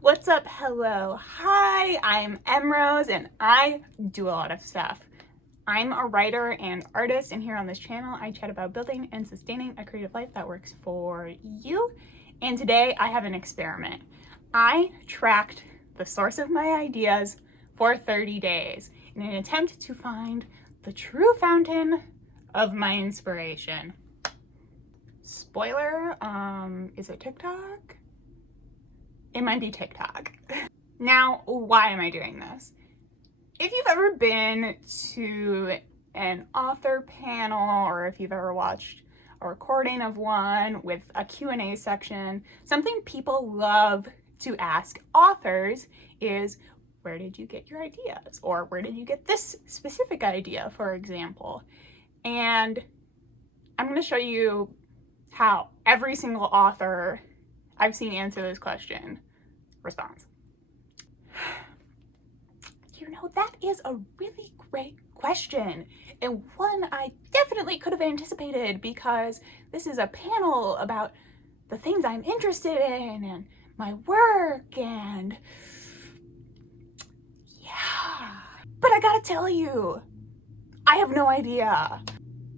What's up? Hello. Hi, I'm Emrose and I do a lot of stuff. I'm a writer and artist, and here on this channel I chat about building and sustaining a creative life that works for you. And today I have an experiment. I tracked the source of my ideas for 30 days in an attempt to find the true fountain of my inspiration. Spoiler, is it TikTok? It might be TikTok. Now, why am I doing this? If you've ever been to an author panel, or if you've ever watched a recording of one with a Q&A section, something people love to ask authors is, where did you get your ideas? Or where did you get this specific idea, for example? And I'm going to show you how every single author I've seen answer this question responds. You know, that is a really great question, and one I definitely could have anticipated, because this is a panel about the things I'm interested in and my work, and yeah. But I gotta tell you, I have no idea.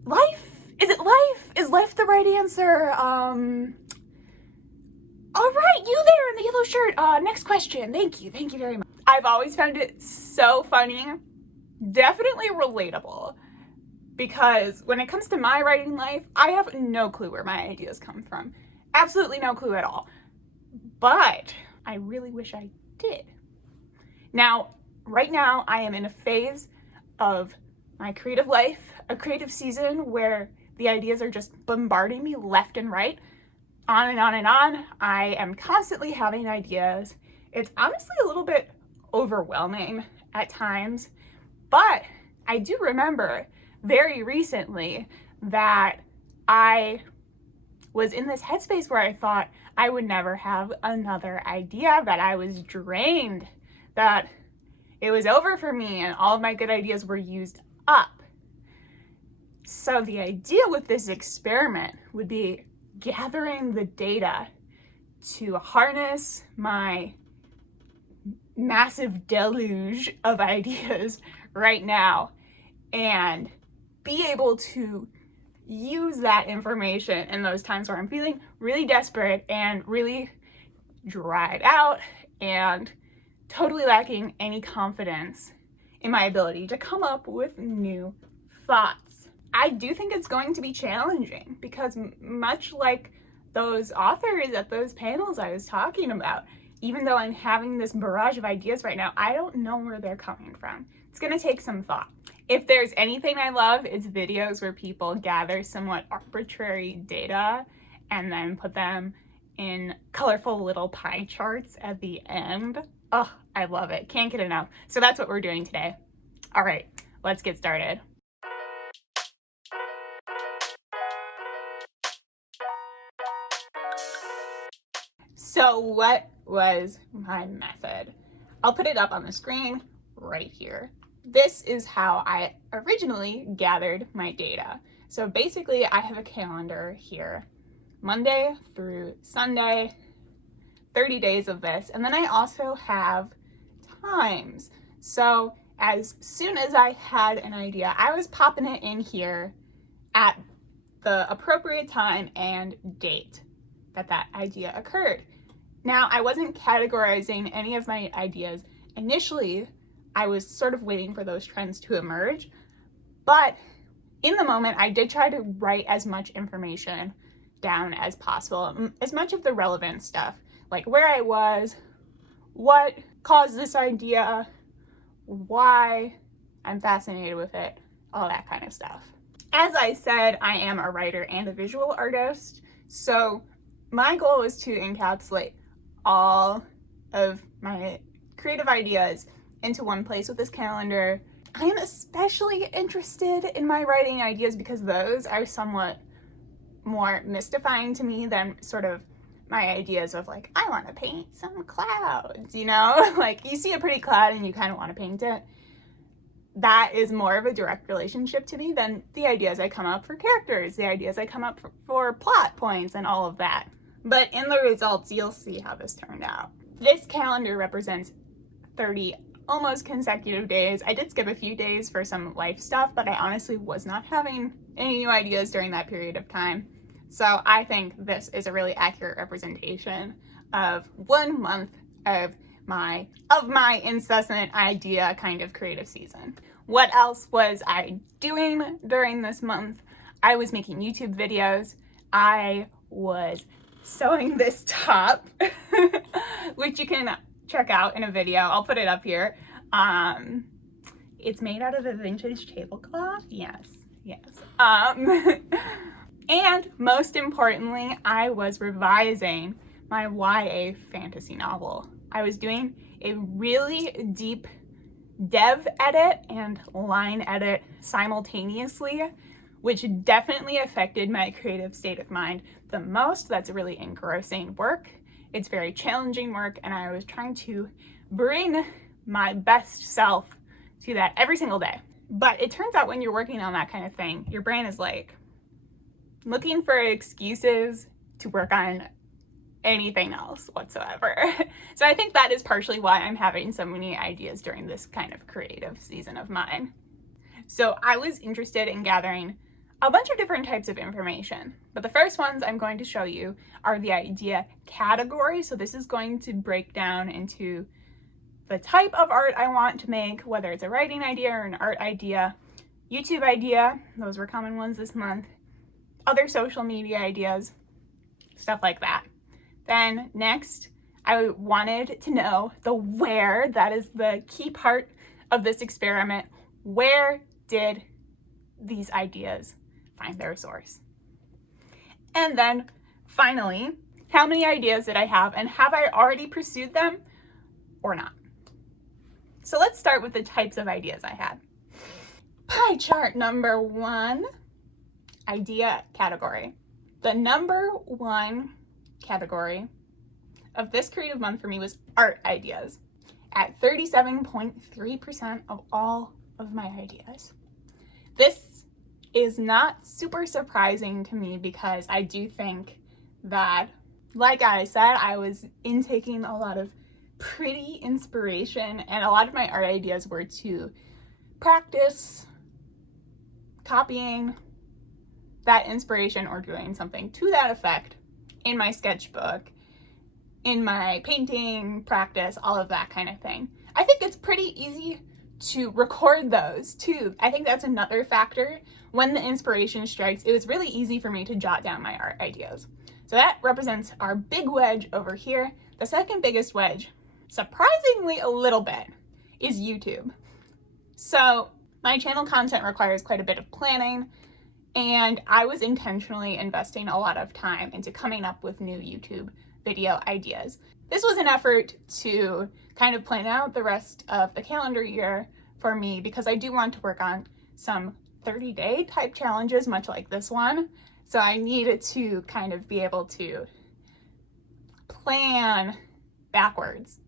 Life? Is it life? Is life the right answer? All right, you there in the yellow shirt. Next question. Thank you very much. I've always found it so funny, definitely relatable, because when it comes to my writing life, I have no clue where my ideas come from. Absolutely no clue at all. But I really wish I did. Now, right now, I am in a phase of my creative life, a creative season where the ideas are just bombarding me left and right. On and on and on. I am constantly having ideas. It's honestly a little bit overwhelming at times, but I do remember very recently that I was in this headspace where I thought I would never have another idea, that I was drained, that it was over for me and all of my good ideas were used up. So the idea with this experiment would be gathering the data to harness my massive deluge of ideas right now and be able to use that information in those times where I'm feeling really desperate and really dried out and totally lacking any confidence in my ability to come up with new thoughts. I do think it's going to be challenging, because much like those authors at those panels I was talking about, even though I'm having this barrage of ideas right now, I don't know where they're coming from. It's going to take some thought. If there's anything I love, it's videos where people gather somewhat arbitrary data and then put them in colorful little pie charts at the end. Oh, I love it. Can't get enough. So that's what we're doing today. All right, let's get started. So what was my method? I'll put it up on the screen right here. This is how I originally gathered my data. So basically I have a calendar here, Monday through Sunday, 30 days of this. And then I also have times. So as soon as I had an idea, I was popping it in here at the appropriate time and date that idea occurred. Now, I wasn't categorizing any of my ideas initially. I was sort of waiting for those trends to emerge. But in the moment, I did try to write as much information down as possible, as much of the relevant stuff, like where I was, what caused this idea, why I'm fascinated with it, all that kind of stuff. As I said, I am a writer and a visual artist, so my goal was to encapsulate all of my creative ideas into one place with this calendar. I am especially interested in my writing ideas because those are somewhat more mystifying to me than sort of my ideas of, like, I want to paint some clouds, you know? Like, you see a pretty cloud and you kind of want to paint it. That is more of a direct relationship to me than the ideas I come up for characters, the ideas I come up for plot points and all of that. But in the results, you'll see how this turned out. This calendar represents 30 almost consecutive days. I did skip a few days for some life stuff, but I honestly was not having any new ideas during that period of time. So I think this is a really accurate representation of 1 month of my incessant idea kind of creative season. What else was I doing during this month? I was making YouTube videos. I was sewing this top, which you can check out in a video. I'll put it up here. It's made out of a vintage tablecloth. Yes. And most importantly, I was revising my YA fantasy novel. I was doing a really deep dev edit and line edit simultaneously, which definitely affected my creative state of mind the most. That's really engrossing work. It's very challenging work, and I was trying to bring my best self to that every single day. But it turns out when you're working on that kind of thing, your brain is like looking for excuses to work on anything else whatsoever. So I think that is partially why I'm having so many ideas during this kind of creative season of mine. So I was interested in gathering a bunch of different types of information, but the first ones I'm going to show you are the idea category. So this is going to break down into the type of art I want to make, whether it's a writing idea or an art idea, YouTube idea, those were common ones this month, other social media ideas, stuff like that. Then next, I wanted to know the where. That is the key part of this experiment. Where did these ideas find their source? And then finally, how many ideas did I have, and have I already pursued them or not? So let's start with the types of ideas I had. Pie chart number 1, idea category. The number 1 category of this creative month for me was art ideas at 37.3% of all of my ideas. This is not super surprising to me because I do think that, like I said, I was intaking a lot of pretty inspiration, and a lot of my art ideas were to practice copying that inspiration or doing something to that effect in my sketchbook, in my painting practice, all of that kind of thing. I think it's pretty easy to record those too. I think that's another factor. When the inspiration strikes, it was really easy for me to jot down my art ideas. So that represents our big wedge over here. The second biggest wedge, surprisingly a little bit, is YouTube. So my channel content requires quite a bit of planning, and I was intentionally investing a lot of time into coming up with new YouTube video ideas. This was an effort to kind of plan out the rest of the calendar year for me, because I do want to work on some 30-day type challenges, much like this one. So I needed to kind of be able to plan backwards.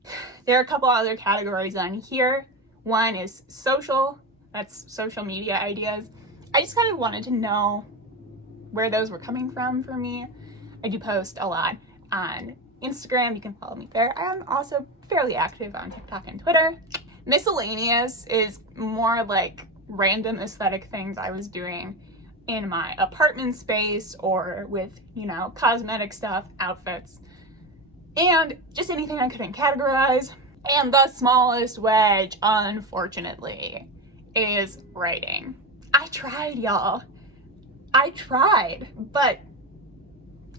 There are a couple other categories on here. One is social, that's social media ideas. I just kind of wanted to know where those were coming from for me. I do post a lot on Instagram. You can follow me there. I am also fairly active on TikTok and Twitter. Miscellaneous is more like random aesthetic things I was doing in my apartment space or with, cosmetic stuff, outfits, and just anything I couldn't categorize. And the smallest wedge, unfortunately, is writing. I tried, y'all. I tried, but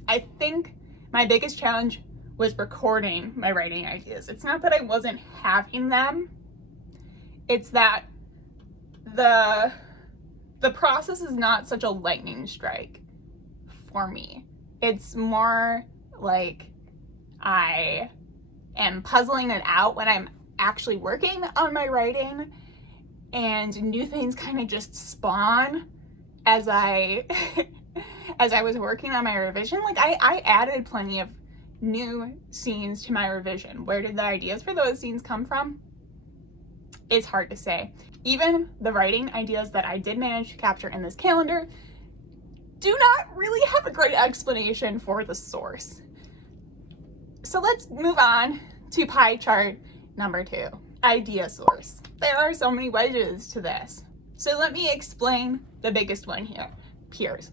I think my biggest challenge was recording my writing ideas. It's not that I wasn't having them. It's that the process is not such a lightning strike for me. It's more like I am puzzling it out when I'm actually working on my writing, and new things kind of just spawn as I was working on my revision. Like I added plenty of new scenes to my revision. Where did the ideas for those scenes come from? It's hard to say. Even the writing ideas that I did manage to capture in this calendar do not really have a great explanation for the source. So let's move on to pie chart number 2, idea source. There are so many wedges to this. So let me explain the biggest one here, peers.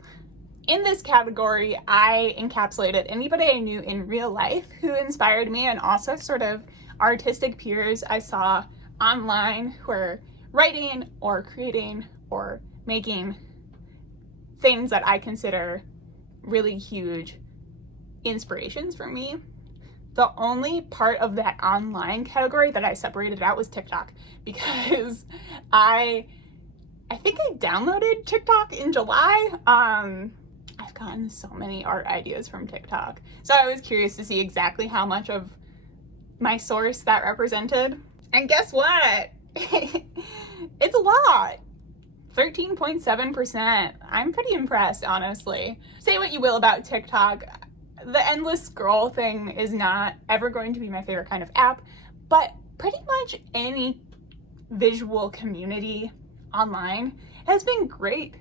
In this category, I encapsulated anybody I knew in real life who inspired me, and also sort of artistic peers I saw online who are writing or creating or making things that I consider really huge inspirations for me. The only part of that online category that I separated out was TikTok, because I think I downloaded TikTok in July. I've gotten so many art ideas from TikTok. So I was curious to see exactly how much of my source that represented. And guess what? It's a lot. 13.7%. I'm pretty impressed, honestly. Say what you will about TikTok. The endless scroll thing is not ever going to be my favorite kind of app, but pretty much any visual community online has been great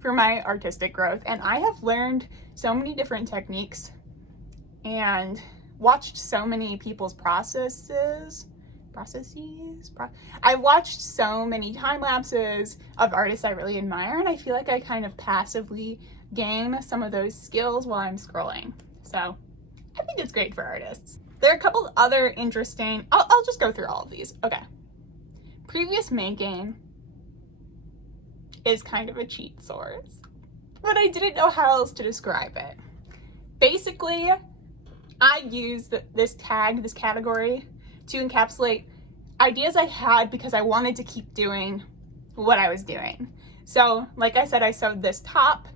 for my artistic growth, and I have learned so many different techniques and watched so many people's processes. I watched so many time lapses of artists I really admire, and I feel like I kind of passively gain some of those skills while I'm scrolling. So I think it's great for artists. There are a couple other interesting, I'll just go through all of these. Okay. Previous making is kind of a cheat source, but I didn't know how else to describe it. Basically, I use this category to encapsulate ideas I had because I wanted to keep doing what I was doing. So, like I said, I sewed this top.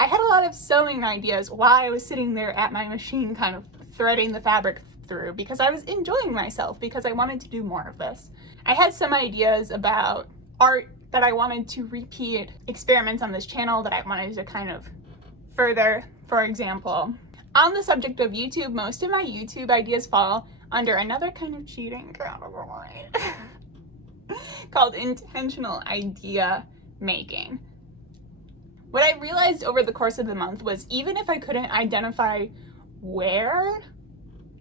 I had a lot of sewing ideas while I was sitting there at my machine kind of threading the fabric through, because I was enjoying myself, because I wanted to do more of this. I had some ideas about art that I wanted to repeat, experiments on this channel that I wanted to kind of further. For example, on the subject of YouTube, most of my YouTube ideas fall under another kind of cheating category called intentional idea making. What I realized over the course of the month was, even if I couldn't identify where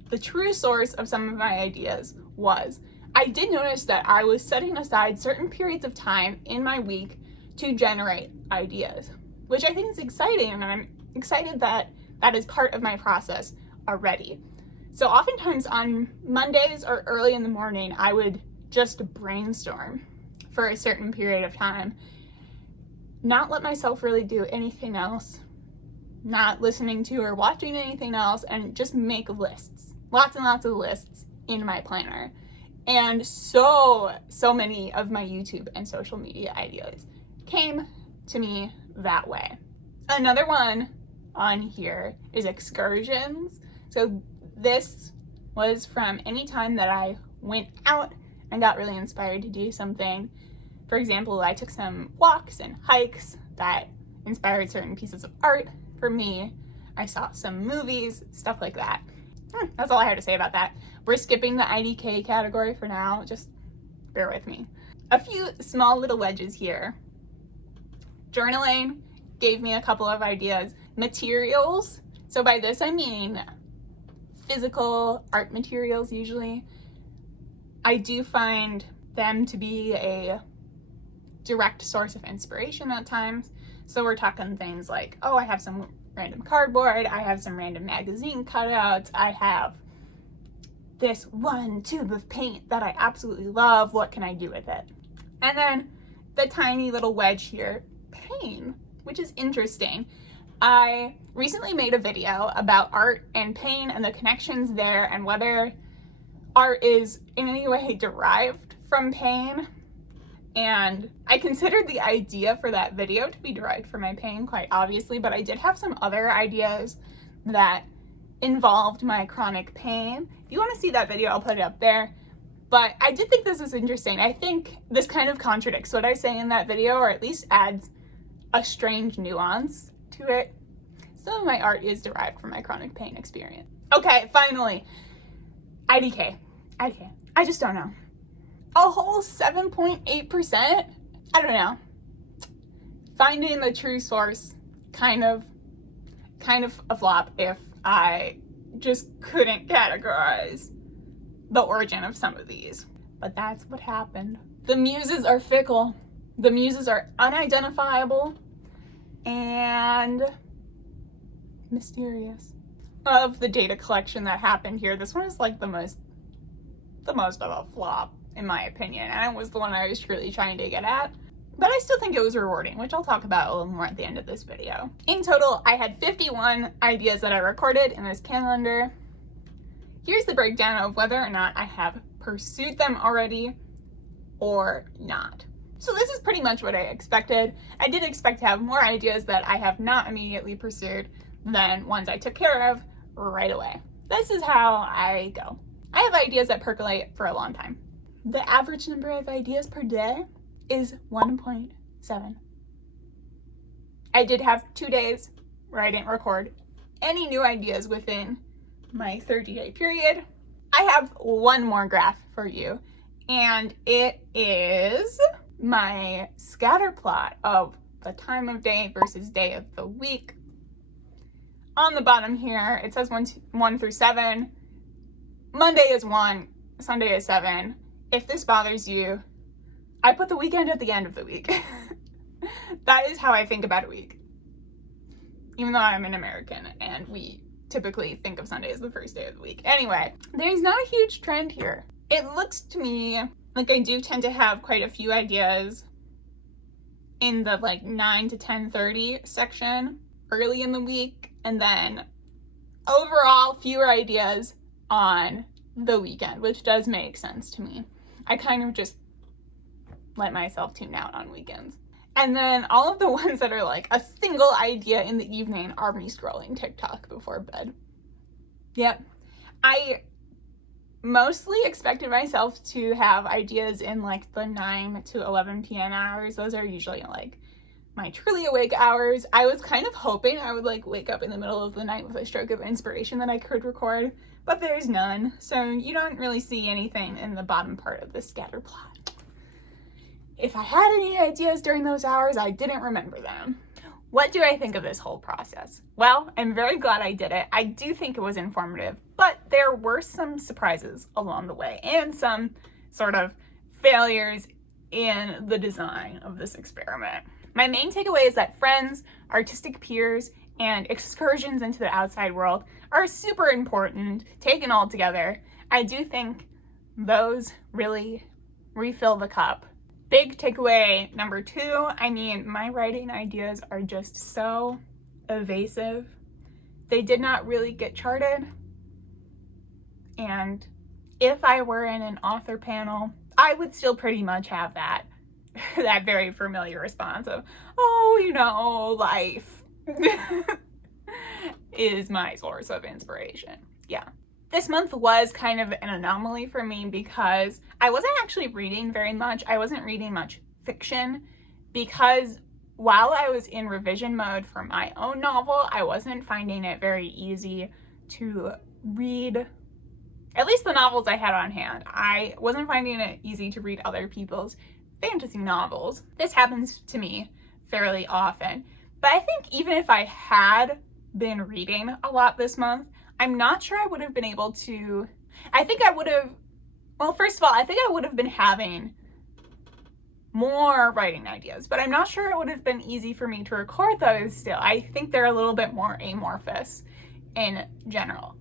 the true source of some of my ideas was, I did notice that I was setting aside certain periods of time in my week to generate ideas, which I think is exciting, and I'm excited that that is part of my process already. So oftentimes on Mondays or early in the morning, I would just brainstorm for a certain period of time, not let myself really do anything else, not listening to or watching anything else, and just make lists, lots and lots of lists in my planner. And so many of my YouTube and social media ideas came to me that way. Another one on here is excursions. So this was from any time that I went out and got really inspired to do something. For example, I took some walks and hikes that inspired certain pieces of art for me. I saw some movies, stuff like that. That's all I have to say about that. We're skipping the IDK category for now, just bear with me. A few small little wedges here. Journaling gave me a couple of ideas. Materials, so by this I mean physical art materials usually. I do find them to be a direct source of inspiration at times. So we're talking things like, oh, I have some random cardboard, I have some random magazine cutouts, I have this one tube of paint that I absolutely love, what can I do with it? And then the tiny little wedge here, pain, which is interesting. I recently made a video about art and pain and the connections there, and whether art is in any way derived from pain. And I considered the idea for that video to be derived from my pain, quite obviously, but I did have some other ideas that involved my chronic pain. If you want to see that video, I'll put it up there. But I did think this was interesting. I think this kind of contradicts what I say in that video, or at least adds a strange nuance to it. Some of my art is derived from my chronic pain experience. Okay, finally, IDK. I just don't know. A whole 7.8%? I don't know. Finding the true source, kind of a flop if I just couldn't categorize the origin of some of these. But that's what happened. The muses are fickle. The muses are unidentifiable and mysterious. Of the data collection that happened here, this one is like the most of a flop, in my opinion, and it was the one I was truly trying to get at. But I still think it was rewarding, which I'll talk about a little more at the end of this video. In total, I had 51 ideas that I recorded in this calendar. Here's the breakdown of whether or not I have pursued them already or not. So this is pretty much what I expected. I did expect to have more ideas that I have not immediately pursued than ones I took care of right away. This is how I go. I have ideas that percolate for a long time. The average number of ideas per day is 1.7. I did have 2 days where I didn't record any new ideas within my 30-day period. I have one more graph for you, and it is my scatter plot of the time of day versus day of the week. On the bottom here, it says 1 through 7. Monday is 1, Sunday is 7. If this bothers you, I put the weekend at the end of the week. That is how I think about a week. Even though I'm an American and we typically think of Sunday as the first day of the week. Anyway, there's not a huge trend here. It looks to me like I do tend to have quite a few ideas in the like 9 to 10:30 section early in the week, and then overall fewer ideas on the weekend, which does make sense to me. I kind of just let myself tune out on weekends. And then all of the ones that are like a single idea in the evening are me scrolling TikTok before bed. Yep. I mostly expected myself to have ideas in like the 9 to 11 p.m. hours. Those are usually like my truly awake hours. I was kind of hoping I would like wake up in the middle of the night with a stroke of inspiration that I could record, but there's none. So you don't really see anything in the bottom part of the scatter plot. If I had any ideas during those hours, I didn't remember them. What do I think of this whole process? Well, I'm very glad I did it. I do think it was informative, but there were some surprises along the way and some sort of failures in the design of this experiment. My main takeaway is that friends, artistic peers, and excursions into the outside world are super important, taken all together. I do think those really refill the cup. Big takeaway number 2, I mean, my writing ideas are just so evasive. They did not really get charted. And if I were in an author panel, I would still pretty much have that very familiar response of, oh, you know, life is my source of inspiration. Yeah. This month was kind of an anomaly for me because I wasn't actually reading very much. I wasn't reading much fiction because while I was in revision mode for my own novel, I wasn't finding it very easy to read, at least the novels I had on hand. I wasn't finding it easy to read other people's fantasy novels. This happens to me fairly often, but I think even if I had been reading a lot this month, I'm not sure I would have been able to, I think I would have, well, first of all, I think I would have been having more writing ideas, but I'm not sure it would have been easy for me to record those still. I think they're a little bit more amorphous in general.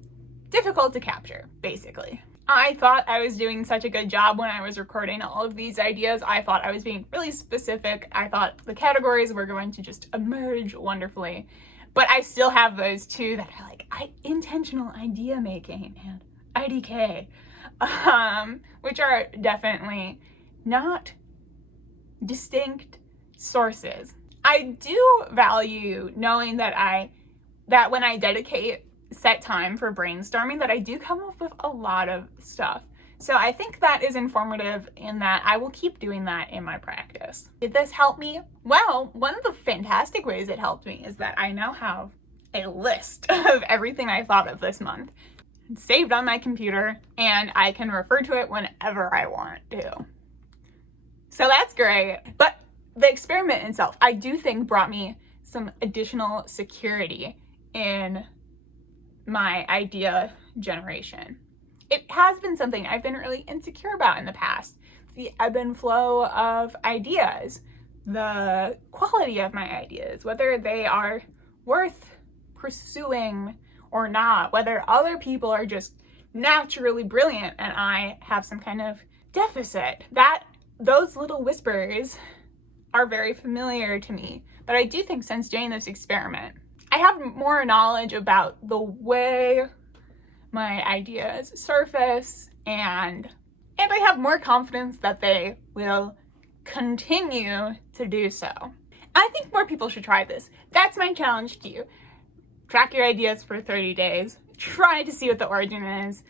Difficult to capture, basically. I thought I was doing such a good job when I was recording all of these ideas. I thought I was being really specific. I thought the categories were going to just emerge wonderfully. But I still have those two that are like intentional idea making and IDK, which are definitely not distinct sources. I do value knowing that when I dedicate set time for brainstorming, that I do come up with a lot of stuff. So I think that is informative in that I will keep doing that in my practice. Did this help me? Well, one of the fantastic ways it helped me is that I now have a list of everything I thought of this month saved on my computer, and I can refer to it whenever I want to. So that's great. But the experiment itself, I do think brought me some additional security in my idea generation. it has been something I've been really insecure about in the past. The ebb and flow of ideas, the quality of my ideas, whether they are worth pursuing or not, whether other people are just naturally brilliant and I have some kind of deficit. Those little whispers are very familiar to me. But I do think since doing this experiment, I have more knowledge about the way my ideas surface, and I have more confidence that they will continue to do so. I think more people should try this. That's my challenge to you. Track your ideas for 30 days. Try to see what the origin is.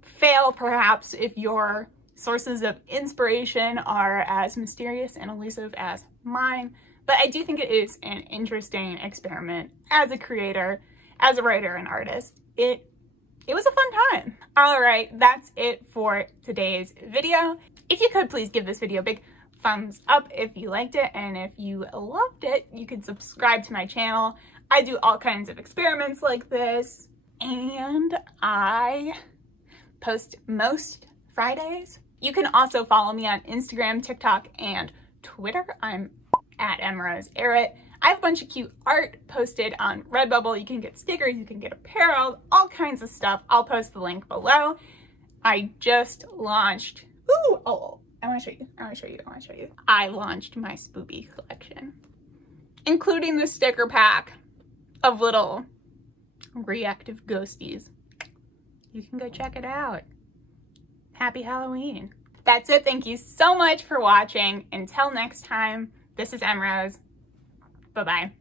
Fail perhaps if your sources of inspiration are as mysterious and elusive as mine. But I do think it is an interesting experiment as a creator, as a writer and artist. It was a fun time. All right, that's it for today's video. If you could please give this video a big thumbs up if you liked it, and if you loved it, you could subscribe to my channel. I do all kinds of experiments like this, and I post most Fridays. You can also follow me on Instagram, TikTok, and Twitter. I'm at mrosearrett. I have a bunch of cute art posted on Redbubble. You can get stickers, you can get apparel, all kinds of stuff. I'll post the link below. I just launched, I want to show you. I launched my Spoopy collection, including the sticker pack of little reactive ghosties. You can go check it out. Happy Halloween. That's it. Thank you so much for watching. Until next time, this is Rose. Bye-bye.